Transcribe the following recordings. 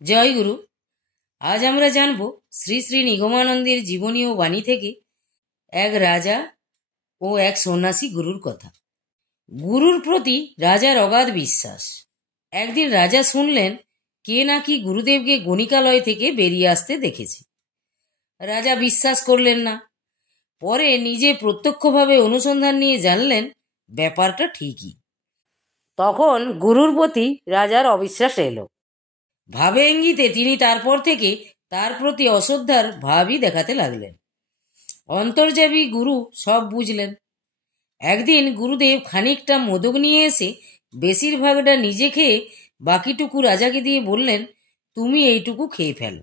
জয় গুরু। আজ আমরা জানব শ্রী শ্রী নিগমানন্দের জীবনী ও বাণী থেকে এক রাজা ও এক সন্ন্যাসী গুরুর কথা। গুরুর প্রতি রাজার অগাধ বিশ্বাস। একদিন রাজা শুনলেন কে নাকি গুরুদেবকে গণিকালয় থেকে বেরিয়ে আসতে দেখেছে। রাজা বিশ্বাস করলেন না। পরে নিজে প্রত্যক্ষভাবে অনুসন্ধান নিয়ে জানলেন ব্যাপারটা ঠিকই। তখন গুরুর প্রতি রাজার অবিশ্বাস এলো। ভাবে ইঙ্গিতে তিনি তারপর থেকে তার প্রতি অশ্রদ্ধার ভাবই দেখাতে লাগলেন। অন্তর্যামী গুরু সব বুঝলেন। একদিন গুরুদেব খানিকটা মোদক নিয়ে এসে বেশিরভাগটা নিজে খেয়ে বাকিটুকু রাজাকে দিয়ে বললেন, তুমি এইটুকু খেয়ে ফেলো।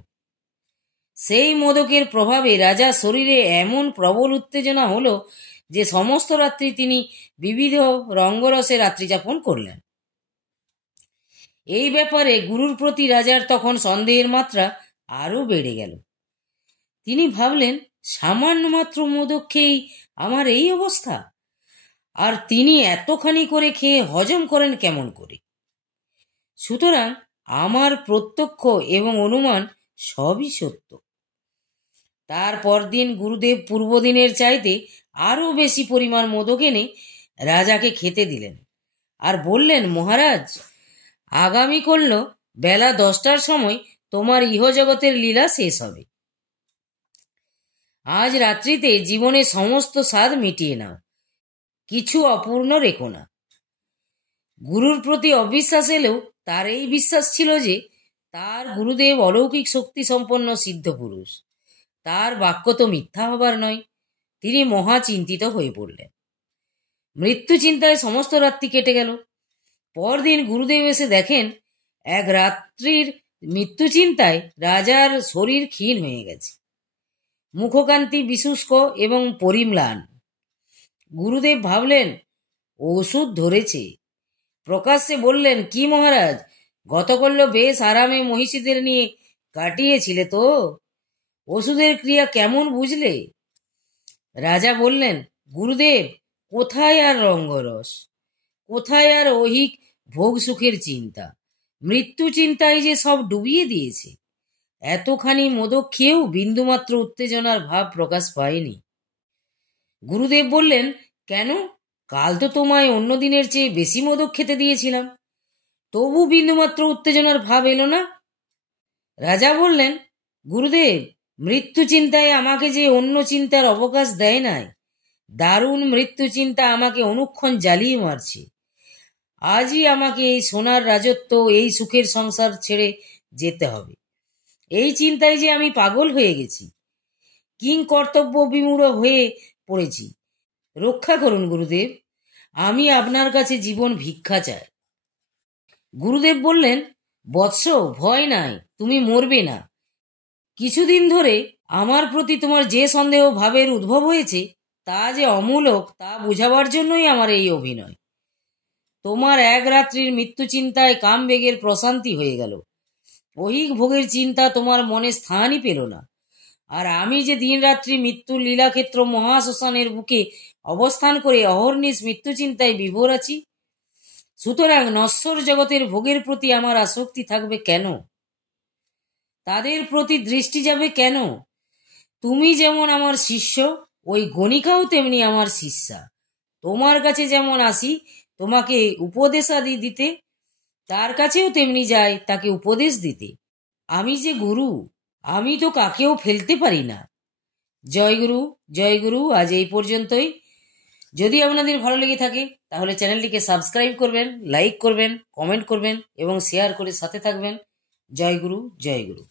সেই মোদকের প্রভাবে রাজার শরীরে এমন প্রবল উত্তেজনা হলো যে সমস্ত রাত্রি তিনি বিবিধ রঙ্গরসে রাত্রিযাপন করলেন। এই ব্যাপারে গুরুর প্রতি রাজার তখন সন্দেহের মাত্রা আরও বেড়ে গেল। তিনি ভাবলেন, সামান্য মাত্র মোদক খেয়েই আমার এই অবস্থা, আর তিনি এতখানি করে খেয়ে হজম করেন কেমন করে? সুতরাং আমার প্রত্যক্ষ এবং অনুমান সবই সত্য। তারপর দিন গুরুদেব পূর্বদিনের চাইতে আরও বেশি পরিমাণ মোদক এনে রাজাকে খেতে দিলেন আর বললেন, মহারাজ, আগামীকাল বেলা 10টার সময় তোমার ইহজগতের লীলা শেষ হবে। আজ রাত্রিতে জীবনের সমস্ত স্বাদ মিটিয়ে নাও, কিছু অপূর্ণ রেখো না। গুরুর প্রতি অবিশ্বাস এলেও তার এই বিশ্বাস ছিল যে তার গুরুদেব অলৌকিক শক্তি সম্পন্ন সিদ্ধ পুরুষ, তার বাক্য তো মিথ্যা হবার নয়। তিনি মহা চিন্তিত হয়ে পড়লেন। মৃত্যু চিন্তায় সমস্ত রাত্রি কেটে গেল। পরদিন গুরুদেব এসে দেখেন এক রাত্রির মৃত্যু চিন্তায় রাজার শরীর ক্ষীণ হয়ে গেছে, মুখকান্তি বিশুষ্ক এবং পরিম্লান। গুরুদেব ভাবলেন ওষুধ ধরেছে। প্রকাশ্যে বললেন, কি মহারাজ, গতকাল বেশ আরামে মহিষীদের নিয়ে কাটিয়েছিলে তো? ওষুধের ক্রিয়া কেমন বুঝলে? রাজা বললেন, গুরুদেব, কোথায় আর রঙ্গরস, কোথায় আর ঐহিক ভোগ সুখের চিন্তা? মৃত্যু চিন্তায় যে সব ডুবিয়ে দিয়েছে। এতখানি মোদক খেয়েও বিন্দুমাত্র উত্তেজনার ভাব প্রকাশ পায়নি। গুরুদেব বললেন, কেন? কাল তো তোমায় অন্য দিনের চেয়ে বেশি মোদক খেতে দিয়েছিলাম, তবু বিন্দুমাত্র উত্তেজনার ভাব এলো না। রাজা বললেন, গুরুদেব, মৃত্যু চিন্তায় আমাকে যে অন্য চিন্তার অবকাশ দেয় নাই, দারুণ মৃত্যু চিন্তা আমাকে অনুক্ষণ জ্বালিয়ে মারছে। আজই আমাকে এই সোনার রাজত্ব, এই সুখের সংসার ছেড়ে যেতে হবে। এই চিন্তায় যে আমি পাগল হয়ে গেছি, কিং কর্তব্য বিমূঢ় হয়ে পড়েছি। রক্ষা করুন গুরুদেব, আমি আপনার কাছে জীবন ভিক্ষা চাই। গুরুদেব বললেন, বৎস, ভয় নাই, তুমি মরবে না। কিছুদিন ধরে আমার প্রতি তোমার যে সন্দেহ ভাবের উদ্ভব হয়েছে তা যে অমূলক, তা বুঝাবার জন্যই আমার এই অভিনয়। তোমার এক রাত্রির মৃত্যু চিন্তায় কামবেগের প্রশান্তি হয়ে গেল, ঐহিক ভোগের চিন্তা তোমার মনে স্থানই পেল না। আর আমি যে দিন রাত্রি মৃত্যুর লীলাক্ষেত্র মহাশ্মশানের বুকে অবস্থান করে অহর্নিশ মৃত্যু চিন্তায় বিভোর আছি। সুতরাং নশ্বর জগতের ভোগের প্রতি আমার আসক্তি থাকবে কেন? তাদের প্রতি দৃষ্টি যাবে কেন? তুমি যেমন আমার শিষ্য, ওই গণিকাও তেমনি আমার শিষ্যা। তোমার কাছে যেমন আসি তোমাকে উপদেশাদি দিতে, তার কাছেও তেমনি যায় তাকে উপদেশ দিতে। আমি যে গুরু, আমি তো কাকেও ফেলতে পারি না। জয় গুরু, জয় গুরু। আজ এই পর্যন্তই। যদি আপনাদের ভালো লেগে থাকে তাহলে চ্যানেলটিকে সাবস্ক্রাইব করবেন, লাইক করবেন, কমেন্ট করবেন এবং শেয়ার করে সাথে থাকবেন। জয় গুরু, জয় গুরু।